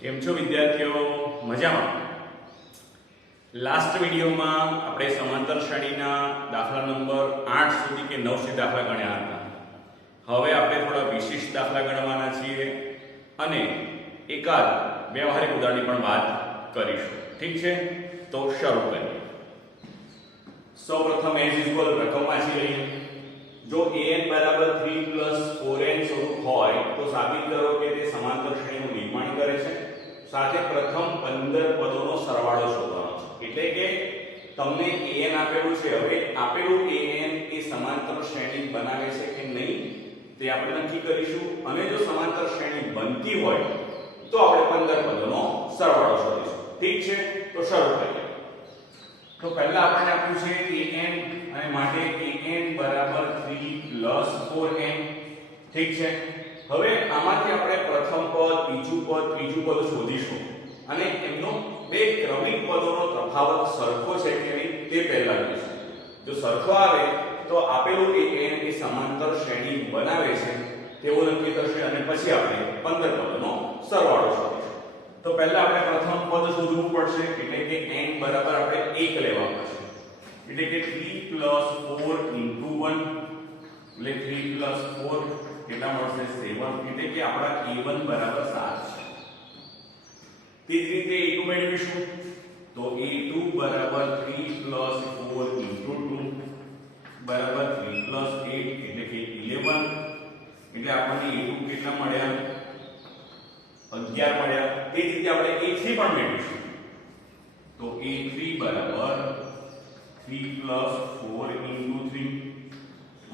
કેમ છો વિદ્યાર્થીઓ? મજામાં? લાસ્ટ વિડિયોમાં આપણે સમાંતર શ્રેણીના દાખલા નંબર 8 સુધી કે 9 સુધી દાખલા ગણ્યા હતા. હવે આપણે થોડા વિશિષ્ટ દાખલા ગણવાના છીએ અને એકાદ વ્યવહારિક ઉદાહરણની પણ વાત કરીશું. ઠીક છે, તો શરૂ કરીએ. સૌપ્રથમ એઝ યુઝ્યુઅલ રકમ વાંચી લઈએ. જો an બરાબર 3 4n સ્વરૂપ હોય તો સાબિત કરો કે તે સમાંતર શ્રેણીનું નિર્માણ કરે છે. સાથે પ્રથમ 15 પદોનો સરવાળો શોધવાનો છે. એટલે કે તમને an આપેલું છે, હવે આપેલું an એ સમાંતર શ્રેણી બનાવે છે કે નહીં તે આપણે નક્કી કરીશું. અને જો સમાંતર શ્રેણી બનતી હોય તો આપણે 15 પદોનો સરવાળો શોધીશું. ઠીક છે, તો શરૂ કરીએ. તો પહેલા આપણે આપ્યું છે an અને માટે an બરાબર 3 4n. ઠીક છે, હવે આમાંથી આપણે પ્રથમ પદ, બીજું પદ, ત્રીજું પદ શોધીશું અને એમનો બે ક્રમિક પદોનો તફાવત સરખો છે કે નહીં તે પહેલા જોઈશું. જો સરખો આવે તો આપેલું an એ સમાંતર શ્રેણી બનાવે છે તેવું નક્કી થશે અને પછી આપણે 15 પદોનો સરવાળો શોધીશું. તો પહેલા આપણે પ્રથમ પદ શોધવું પડશે, એટલે કે n બરાબર આપણે 1 લેવા પડશે. એટલે કે 3 4 1 એટલે 3 4 કેટલા મળશે? 7. એટલે કે આપણા a1 બરાબર 7 છે. તે જ રીતે a2 મેળવીશું તો a2 બરાબર 3 4 2 બરાબર 3 8 એટલે કે 11. એટલે આપણને a2 કેટલા મળ્યા? 11 મળ્યા. તે જ રીતે આપણે a3 પણ મેળવીશું તો a3 બરાબર 3 4 3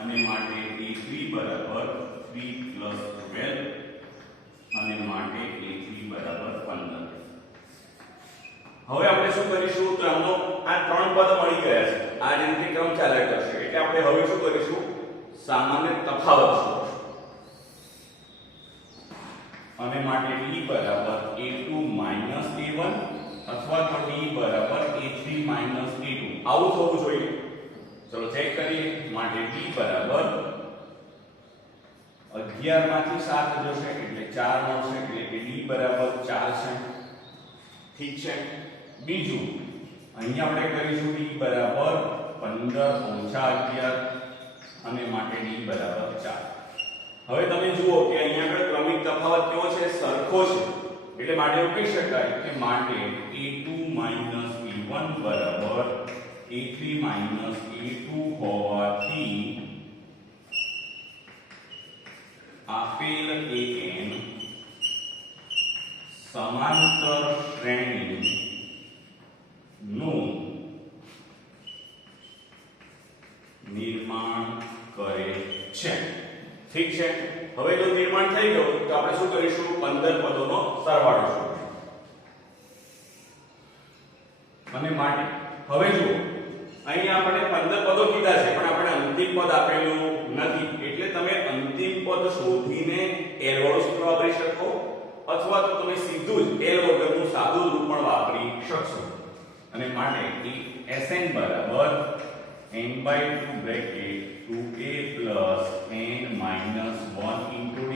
અને માટે a3 બરાબર 3 12 અને માટે a3 બરાબર 15. હવે આપણે શું કરીશું? તો આમનો આ ત્રણ પદ મળી ગયા છે, આ રીતે ક્રમ ચાલ્યા કરશે. એટલે આપણે હવે શું કરીશું? સામાન્ય તફાવત શોધીશું. અને માટે d બરાબર a2 a1 અથવા તો d બરાબર a3 a2 આવું થવું જોઈએ. ચલો ચેક કરીએ. માટે d બરાબર 11 માંથી 7 જશે એટલે 4 મળશે, એટલે કે d બરાબર 4 છે. ઠીક છે. બીજું અહીંયા આપણે કરીશું d બરાબર 15 ઓછા 11 અને માટે d બરાબર 4. હવે તમે જુઓ કે અહીંયા આગળ ક્રમિક તફાવત કેવો છે? સરખો છે. એટલે માટે એવું કહી શકાય કે માટે a2 a1 બરાબર a3 a2 હોવાથી આપેલ an સમાંતર શ્રેણીનું નિર્માણ કરે છે. ઠીક છે. હવે જો નિર્માણ થઈ ગયું તો આપણે શું કરીશું? 15 પદોનો સરવાળો શોધીશું. અને માટે હવે જુઓ અહીંયા આપણે 15 પદો કીધા છે પણ આપણે અંતિમ પદ આપેલું નથી. એટલે તમે અંતિમ પદ શોધીને l વાળું સૂત્ર વાપરી શકો અથવા તો તમે સીધું જ l વગરનું સાદું રૂપ પણ વાપરી શકશો. અને માટે Sn બરાબર n/2 bracket 2a n - 1 * d.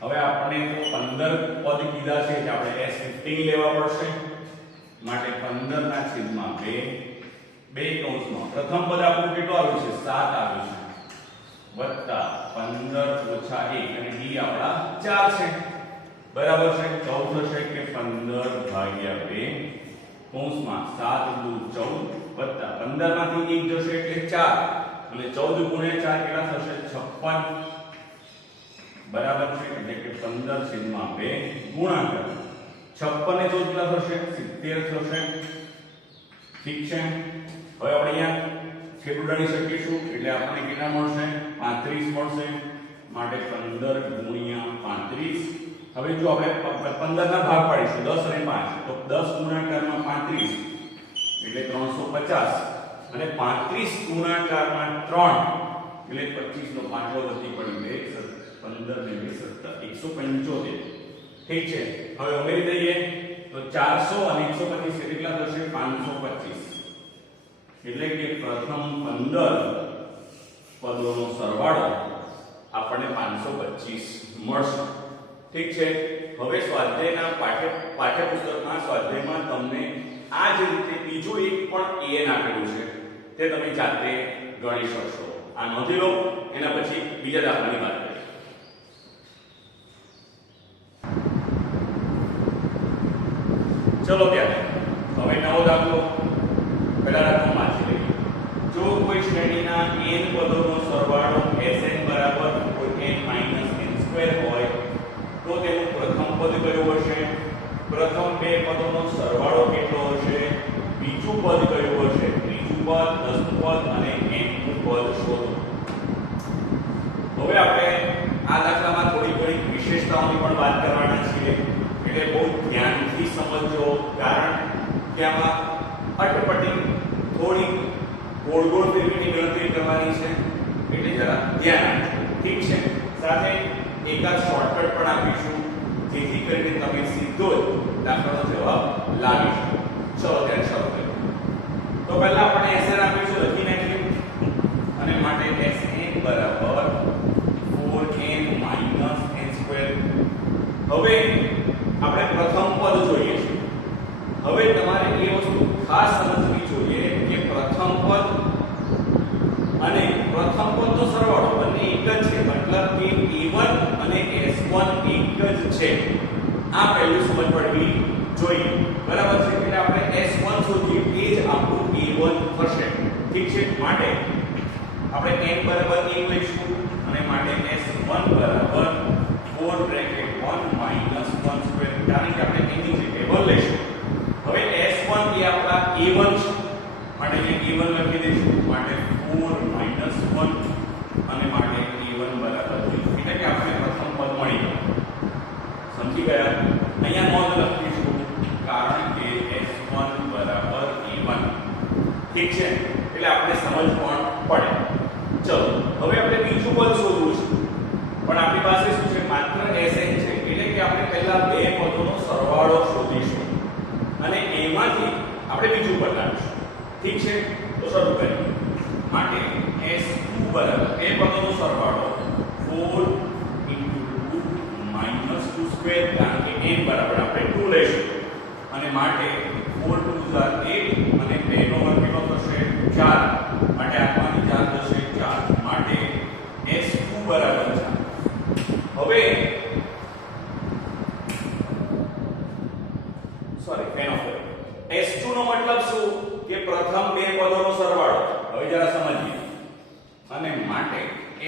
હવે આપણે તો 15 પદ કીધા છે કે આપણે S15 લેવા પડશે. માટે 15 ના છેદમાં 2 બે કૌંસમાં પ્રથમ પદ આપણું કેટલું આવ્યું છે? 7 આવ્યું છે વત્તા 15 ઓછા 1 અને d આપણા 4 છે. બરાબર છે. તો થશે કે 15 ભાગ્યા 2 કૌંસમાં 7 * 2 14 વત્તા 15 માંથી 1 જશે એટલે 4 એટલે 14 ગુણ્યા 4 કેટલા થશે? 56. બરાબર છે. એટલે કે 15 છેદમાં 2 ગુણાકાર 56 ને 14 કેટલા થશે? 70 થશે. ઠીક છે. હવે આપણે અહીંયા છેદ ઉડાડી શકીશું એટલે આપણને કેટલા મળશે? 35 મળશે. માટે 15 ગુણ્યા 35. હવે જો આપણે 15 ના ભાગ પાડીશું 10 અને 5 તો 10 ગુણાકારમાં 35 એટલે 350 અને 35 ગુણાકારમાં 3 એટલે 25 નો 5 વધી પડી 15 ને 17 175. ઠીક છે. હવે ઉમેરી દઈએ તો 400 અને 125 કેટલા થશે? 525. એટલે કે પ્રથમ 15 પદોનો સરવાળો આપણને 525 મળશે. ઠીક છે. હવે સ્વાધ્યાયના પાઠ્યપુસ્તકના સ્વાધ્યાયમાં તમને આ જ રીતે બીજું એક પણ an આપેલું છે તે તમે જાતે ગણી શકશો. આ નોંધી લો, એના પછી બીજા દાખલાની વાત કરીએ. ચલો ત્યારે હવે નવો દાખલો. પહેલા દાખલો વાંચી લઈએ. જો કોઈ શ્રેણીના n પદોનો સરવાળો Sn બરાબર n n² હોય તો તેનું પ્રથમ પદ કયું હશે? પ્રથમ બે પદોનો સરવાળો કેટલો હશે? બીજું પદ કયું હશે? ત્રીજું પદ, દસમું પદ અને nમું પદ શોધો. હવે આપણે આ દાખલામાં થોડી ઘણી વિશેષતાઓની પણ વાત કરવાના છીએ, એટલે બહુ ધ્યાનથી સમજજો, કારણ કે આમાં અટપટી થોડી ગોળ ગોળ ફેરવીની ગણતરી કરવાની છે, એટલે જરા ધ્યાન આપજો. ઠીક છે. સાથે એકાદ શોર્ટકટ પણ આપીશું, જેથી કરીને તમે સીધો જ દાખલાનો જવાબ લાવી શકો. ચલો ત્યારે શરૂ કરીએ. તો પહેલા આપણે Sn આપીશું, લખી નાખીએ. અને માટે Sn બરાબર 4n - n². હવે આપણે પ્રથમ પદ જોઈએ છે. હવે તમારે એ વસ્તુ ખાસ સમજવી જોઈએ કે પ્રથમ પદ અને પ્રથમ પદનો સરવાળો બંને એક જ છે, મતલબ કે a1 અને s1 એક જ છે. આ પહેલું સમજ પડવી જોઈએ. બરાબર છે? એટલે આપણે s1 શોધીએ એ જ આપણું a1 થશે. ઠીક છે. માટે આપણે n બરાબર 1 લઈશું અને માટે s1 બરાબર 4 બ્રેકેટ 1 માઈનસ 1², કારણ કે આપણે એની જગ્યાએ 1 લઈશું. હવે s1 એ આપણા a1 છે, માટે અહીંયા a1 લખી દઈશું. માટે 4 - 1 અને માટે a1 બરાબર 2. એટલે કે આપણે પ્રથમ પદ મળી ગયું. સમજી ગયા? અહીંયા નોંધ લખીશું, કારણ કે s1 બરાબર a1. ઠીક છે. એટલે આપણે સમજ પણ પડે. ચલો હવે આપણે બીજું પદ શોધવું છે, પણ આપણી પાસે શું છે? માત્ર Sn છે, એટલે કે આપણે પહેલા બે પદોનો સરવાળો શોધીશું અને એમાંથી આપણે બીજું પદ લાવીશું. ઠીક છે. તો શરૂ કરીએ. માટે s2 બરાબર બે પદોનો સરવાળો 4 * 2 - 2², કારણ કે n બરાબર આપણે 2 લઈશું અને માટે 4 * 2 = 8 અને 2 નો વર્ગ કેટલો થશે? 4. માટે આમાંથી 4 થશે 4. માટે s2 બરાબર 4. હવે s2 નો મતલબ શું? કે પ્રથમ બે પદોનો સરવાળો. હવે જરા સમજીએ. અને માટે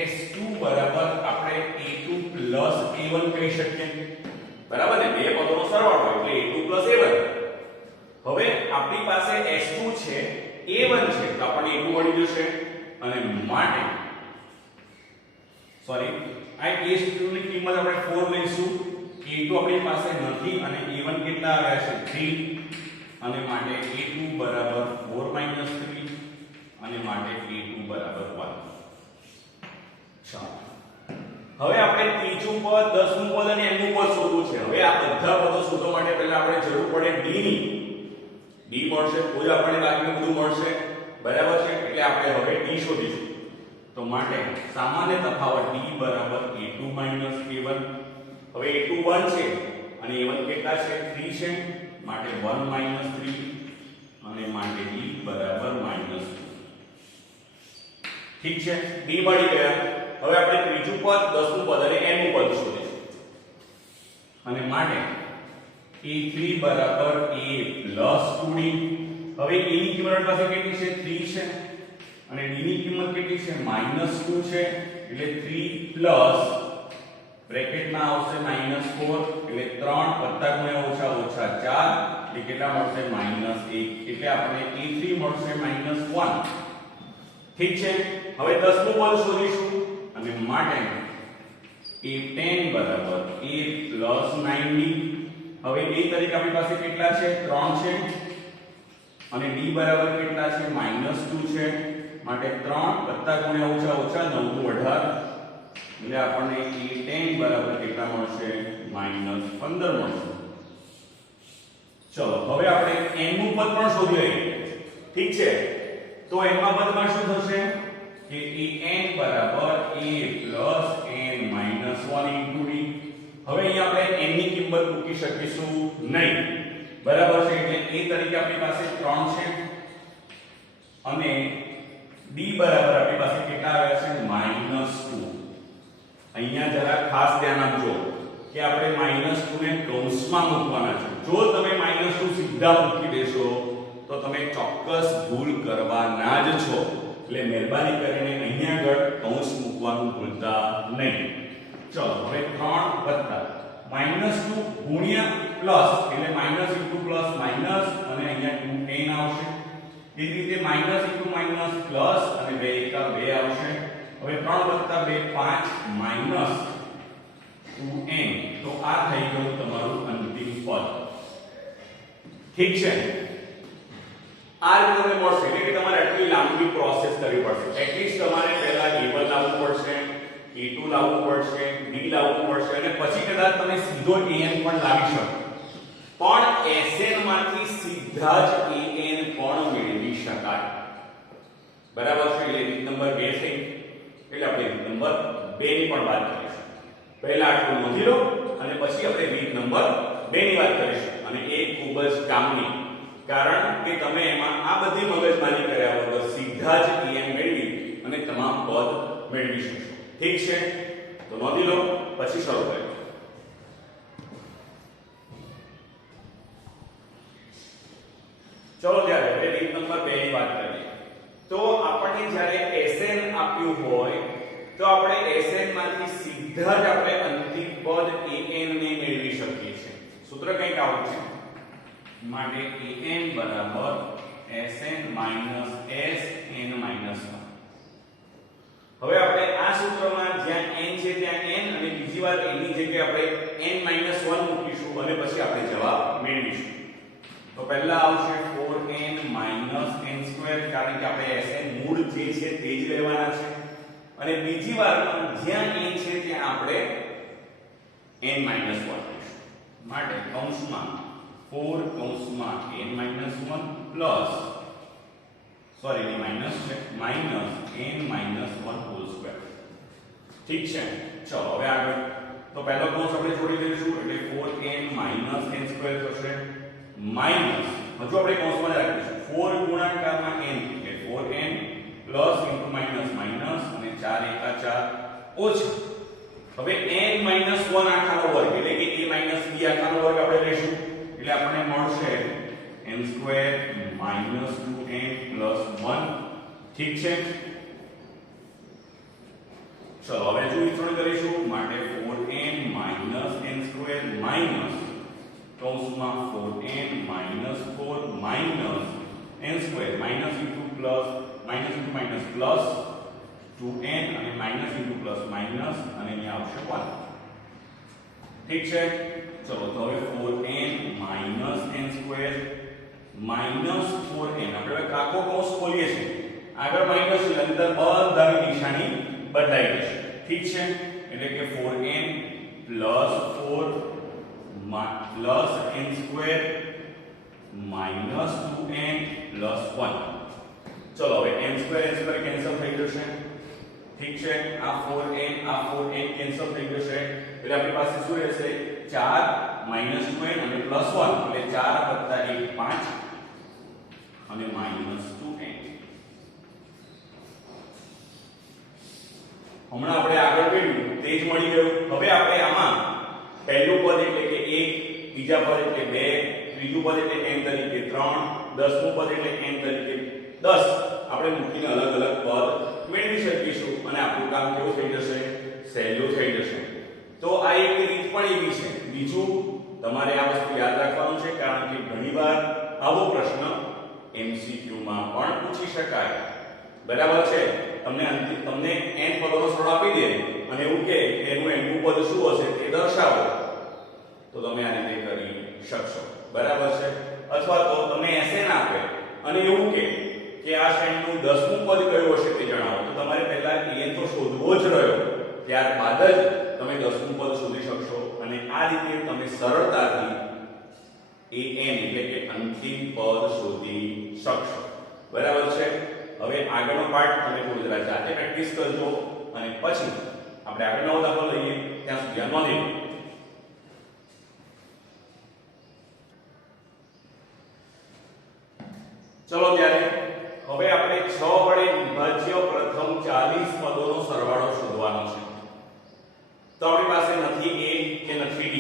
s2 બરાબર આપણે a2 + a1 કહી શકીએ. બરાબર ને? બે પદોનો સરવાળો એટલે a2 + a1. હવે આપણી પાસે s2 છે, a1 છે, તો આપણને a2 મળી જશે અને માટે આ s2 ની કિંમત આપણે 4 લઈશું. a2 આપણી પાસે નથી અને a1 કેટલા આવ્યા છે? 3. અને માટે a2 બરાબર 4 - 3 અને માટે a2 બરાબર 1. ચાલો હવે આપણે ત્રીજું પદ, દસમું પદ અને nમું પદ શોધવું છે. હવે આ બધા પદો શોધવા માટે પહેલા આપણે જરૂર પડે d ની. d મળશે તો જ આપણને બાકીનું બધું મળશે. બરાબર છે? એટલે આપણે હવે d શોધીશું. તો માટે સામાન્ય તફાવત d બરાબર a2 - a1. હવે a2 1 છે અને a1 કેટલા છે? 3 છે. માટે 1 - 3 અને માટે d બરાબર -2. ઠીક છે. d મળી ગયા. હવે આપણે ત્રીજું પદ, દસમું પદ અને nમું પદ શોધીશું. અને માટે a3 બરાબર a + 2d. હવે a ની કિંમત આપણી પાસે કેટલી છે? 3 છે અને d ની કિંમત કેટલી છે? -2 છે. એટલે 3 પ્લસ બ્રેકેટમાં આવશે -4 એટલે 3 વત્તા ગુણ્યા ઓછા ઓછા 4 એટલે કેટલા મળશે? -1. એટલે આપણને a3 મળશે -1. ઠીક છે. હવે દસમું પદ શોધીશું અને માટે a10 બરાબર a + 9d. હવે a તરીકે આપણી પાસે કેટલા છે? 3 છે અને d બરાબર કેટલા છે? -2 છે. માટે 3 વત્તા ગુણ્યા ઓછા ઓછા 9 * 18 એટલે આપણને a10 બરાબર કેટલા મળશે? -15 મળશે. ચલો હવે આપણે nમું પદ પણ શોધી લઈએ. ઠીક છે. તો nમા પદમાં શું થશે? કે an બરાબર a + n - 1 * d. હવે અહીંયા મૂકી શકીશું નહીં, બરાબર છે. એટલે a તરીકે આપણી પાસે 3 છે અને d બરાબર આપણી પાસે કેટલા આવ્યા છે -2. અહીંયા જરા ખાસ ધ્યાન આપજો કે આપણે -2 ને કૌંસમાં મૂકવાના છે. જો તમે -2 સીધા મૂકી દેશો તો તમે ચોક્કસ ભૂલ કરવાના જ છો. એટલે મહેરબાની કરીને અહીંયા આગળ કૌંસ મૂકવાનું ભૂલતા નહીં. ચલો હવે 3 વત્તા -2 ગુણ્યા પ્લસ એટલે માઈનસ ઇન્ટુ પ્લસ માઈનસ અને અહીંયા 2n આવશે. એ જ રીતે માઈનસ ઇન્ટુ માઈનસ પ્લસ અને 2 એકા 2 આવશે. હવે 3 વત્તા 2 5 માઈનસ 2n. તો આ થઈ ગયું તમારું અંતિમ પદ. ઠીક છે. આ રીતે તમને મળશે એટલે કે તમારે આટલી લાંબી પ્રોસેસ કરવી પડશે. એટલીસ્ટ તમારે પહેલા a1 લાવવું પડશે, a2 લાવવું પડશે, d લાવવું પડશે અને પછી કદાચ તમે સીધો an પણ લાવી શકો. પણ Sn માંથી સીધા જ an પણ મેળવી શકાય, બરાબર છે. એટલે રીત નંબર 2 થઈ. એટલે આપણે રીત નંબર 2 ની પણ વાત કરીશું. પહેલા આટલું નોંધી લો અને પછી આપણે રીત નંબર 2 ની વાત કરીશું. અને એ ખૂબ જ કામની, કારણ કે તમે એમાં આ બધી મગજમારી કર્યા વગર સીધા જ an મેળવી અને તમામ પદ મેળવી શકશો. ઠીક છે. તો નોંધી લો પછી શરૂ કરીએ. ચલો ત્યારે હવે રીત નંબર 2 ની વાત કરીએ. તો આપણને જ્યારે Sn આપ્યું હોય તો આપણે Sn માંથી સીધા જ આપણે અંતિમ પદ an ને મેળવી શકીએ છીએ. સૂત્ર કંઈક આવું છે. માટે an બરાબર Sn માઈનસ Sn માઈનસ 1. હવે આપણે આ સૂત્રમાં જ્યાં n છે ત્યાં n અને બીજી વાર n ની જગ્યાએ આપણે n માઈનસ 1 મૂકીશું અને પછી આપણે જવાબ મેળવીશું. તો પહેલા આવશે 4n માઈનસ n² કારણ કે આપણે Sn મૂળ જે છે તે જ લેવાના છે. અને બીજી વારમાં જ્યાં n છે ત્યાં આપણે n માઈનસ 1 લઈશું. માટે કૌંસમાં 4 કૌંસમાં n માઈનસ 1 પ્લસ સોરી ની માઈનસ છે minus n minus 1 whole square. ઠીક છે. ચલો હવે આગળ. તો પહેલો કૌંસ આપણે જોડી દઈશું એટલે 4n માઈનસ n² થશે માઈનસ હજુ આપણે કૌંસમાં રાખીશું 4 ગુણાકારમાં n એટલે 4n plus into minus minus અને 4 એકા 4 ઓછા. હવે n માઈનસ 1 આખાનો વર્ગ એટલે કે a માઈનસ b આખાનો વર્ગ આપણે લઈશું એટલે આપણને મળશે n² માઈનસ 2n પ્લસ 1. ઠીક છે. ચલો હવે જો વિસ્તરણ કરીશું. માટે 4n માઈનસ n² માઈનસ કૌંસમાં 4n minus 4 minus n² minus into plus minus into minus plus 2n અને માઈનસ ઇન્ટુ પ્લસ માઈનસ અને અહીંયા આવશે 1. ઠીક છે. ચલો તો હવે 4n minus n² minus 4n આપણે કાકો કૌંસ ખોલીએ છીએ. આગળ માઈનસ છે અંદર બધાની નિશાની બદલાઈ જશે. ઠીક છે. એટલે કે 4n plus 4 plus n² minus 2n plus 1. ચલો હવે n² કેન્સલ થઈ જશે. ઠીક છે. આ 4n કેન્સલ થઈ જશે એટલે આપણી પાસે શું રહેશે 4 માઈનસ 2n અને પ્લસ 1 એટલે 4 વત્તા 1 5 અને માઈનસ 2n. હમણાં આપણે આગળ મેળવ્યું તે જ મળી ગયું. હવે આપણે આમાં પહેલું પદ એટલે કે 1, બીજા પદ એટલે 2, ત્રીજું પદ એટલે n તરીકે 3, દસમું પદ એટલે n તરીકે 10 આપણે મૂકીને અલગ અલગ પદ મેળવી શકીશું અને આપણું કામ કેવું થઈ જશે સહેલું થઈ જશે. તો આ એક રીત પણ એવી છે. બીજું તમારે આ વસ્તુ યાદ રાખવાનું છે કારણ કે ઘણીવાર આવો પ્રશ્ન MCQ માં પણ પૂછી શકાય. બરાબર છે. તમને n પદોનો સરવાળો આપી દે અને એવું કે એનું n નું પદ શું હશે તે દર્શાવો તો તમે આ રીતે કરી શકશો. બરાબર છે. અથવા તો તમને Sn આપે અને એવું કે આ શ્રેણીનું 10મું પદ કયું હશે તે જણાવો તો તમારે પહેલા an તો શોધવો જ રહ્યો, ત્યારબાદ જ તમે 10મું પદ શોધી શકશો અને આ રીતે તમે સરળતાથી an એટલે કે અંતિમ પદ શોધી શકશો. બરાબર છે. હવે આગળનો પાર્ટ તમે થોડી જરા જાતે પ્રેક્ટિસ કરજો અને પછી આપણે આગળનો દાખલો લઈએ ત્યાં સુધી નોંધી લો. ચલો ત્યારે હવે આપણે 6 વડે વિભાજ્ય પ્રથમ 40 પદોનો સરવાળો શોધવાનો છે. તો આપણી પાસે નથી a કે નથી d,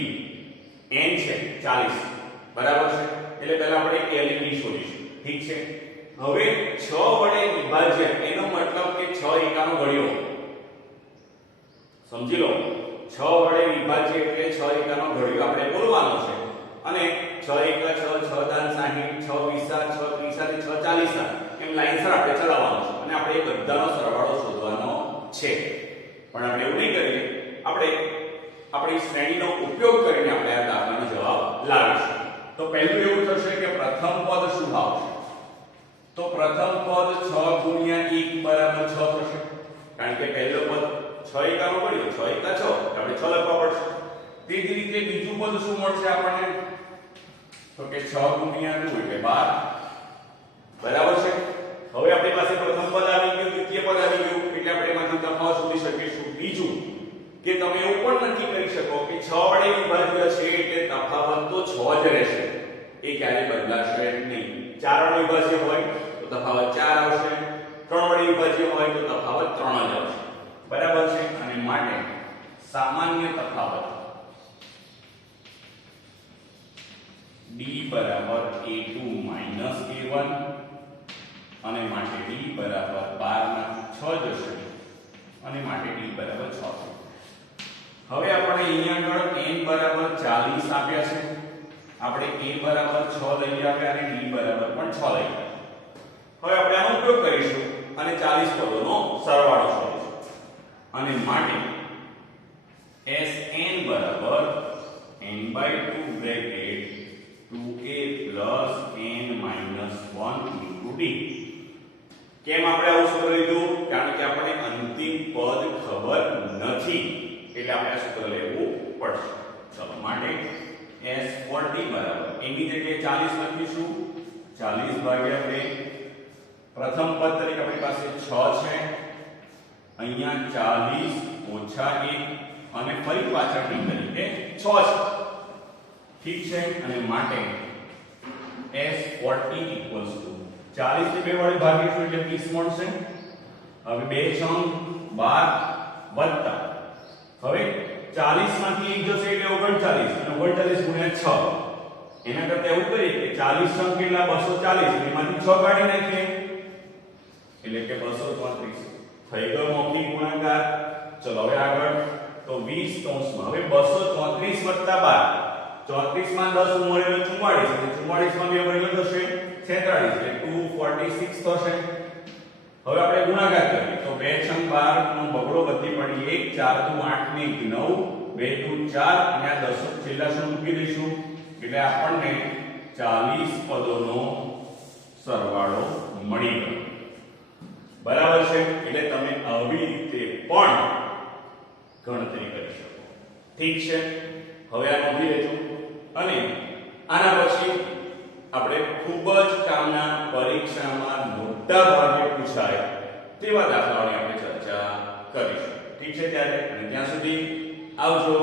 n છે 40, બરાબર છે. એટલે પહેલા આપણે a અને d શોધીશું. ઠીક છે. હવે 6 વડે વિભાજ્ય એનો મતલબ કે 6 એકાનો ઘડિયો. સમજી લો, 6 વડે વિભાજ્ય એટલે 6 એકાનો ઘડિયો આપણે બોલવાનો છે. અને 6 એકા 6, 6 દાન 60, 6 20, 6 30, 6 40 એમ લાઈનસર આપણે ચલાવવાનું છે અને આપણે એ બધાનો સરવાળો શોધવાનો છે. પણ આપણે એવું નહીં કરીએ, આપણે આપણી શ્રેણીનો ઉપયોગ કરીને આપણે આ દાખલાનો જવાબ લાવીશું. તો પહેલું એવું થશે કે પ્રથમ પદ શું આવશે? તો પ્રથમ પદ 6 ગુણ્યા 1 બરાબર 6 થશે. કારણ કે પહેલો પદ 6 એકાનો પડ્યો, 6 એકા 6 આપણે 6 લખવા પડશે. તે જ રીતે બીજું પદ શું મળશે આપણને? તો કે 6 ગુણ્યા 2 એટલે 12, બરાબર છે. હવે આપણી પાસે પ્રથમ પદ આવી ગયું, દ્વિતીય પદ આવી ગયું, એટલે આપણે એમાંથી તફાવત શોધી શકીશું. બીજું કે તમે એવું પણ નક્કી કરી શકો કે 6 વડે વિભાજ્ય છે એટલે તફાવત તો 6 જ રહેશે, એ ક્યારે બદલાશે નહીં. 4 વડે વિભાજ્ય હોય તો તફાવત 4 આવશે, 3 વડે વિભાજ્ય હોય તો તફાવત 3 જ આવશે, બરાબર છે. અને માટે સામાન્ય તફાવત d બરાબર a2 માઈનસ a1 અને માટે d બરાબર 12 માંથી 6 જશે અને માટે d બરાબર 6 છે. હવે આપણે અહીંયા આગળ n બરાબર 40 આપ્યા છે, આપણે a બરાબર 6 લઈ આવ્યા અને d બરાબર પણ 6 લઈ આવ્યા. હવે આપણે આનો ઉપયોગ કરીશું અને 40 પદોનો સરવાળો શોધીશું. અને માટે Sn બરાબર n/2 bracket 2a plus n minus 1 into d. કેમ આપણે આવું સૂત્ર લીધું? કારણ કે આપણે અંતિમ પદ ખબર નથી એટલે આપણે આ સૂત્ર લેવું પડશે. ચલો માટે s for d બરાબર એની જગ્યાએ 40 લખીશું. 40 ભાગ્યા 2, પ્રથમ પદ તરીકે આપણી પાસે 6 છે, અહીંયા 40 ઓછા 1 અને ફરી પાછળ d તરીકે 6 છે. ઠીક છે. અને માટે s40 equals to 40 ને 2 વડે ભાગીશું એટલે 30 મળશે. હવે 2 છંગ 12 વત્તા, હવે 40 માંથી 1 જશે એટલે 39 અને 39 ગુણ્યા 6. એના કરતા એવું કરીએ કે 40 છંગ કેટલા? 240, એમાંથી 6 કાઢી નાખીએ એટલે કે 234 થઈ ગયો મૌખિક ગુણાકાર. ચલો હવે આગળ તો 20 કૌંસમાં હવે 234 વત્તા 12, 34 માં 10 ઉમેરેલો 44 અને 44 માં 2 ઉમેરેલો થશે 46 એટલે 246 થશે. હવે આપણે ગુણાકાર કરીએ તો 2 છંગ 12 નો બગડો વધી પડી 1, 4 દુ 8 ને 9, 2 દુ 4 અને આ 10 છેલ્લા ક્ષણ મૂકી દઈશું એટલે આપણને 40 પદોનો સરવાળો મળી ગયો, બરાબર છે. એટલે તમે આવી રીતે પણ ગણતરી કરી શકો. ઠીક છે. હવે આ નોંધી લેજો અને આના પછી આપણે ખૂબ જ કામના પરીક્ષામાં મોટા ભાગે પૂછાય તેવા દાખલાઓની આપણે ચર્ચા કરીશું. ઠીક છે ત્યારે, અને ત્યાં સુધી આવજો.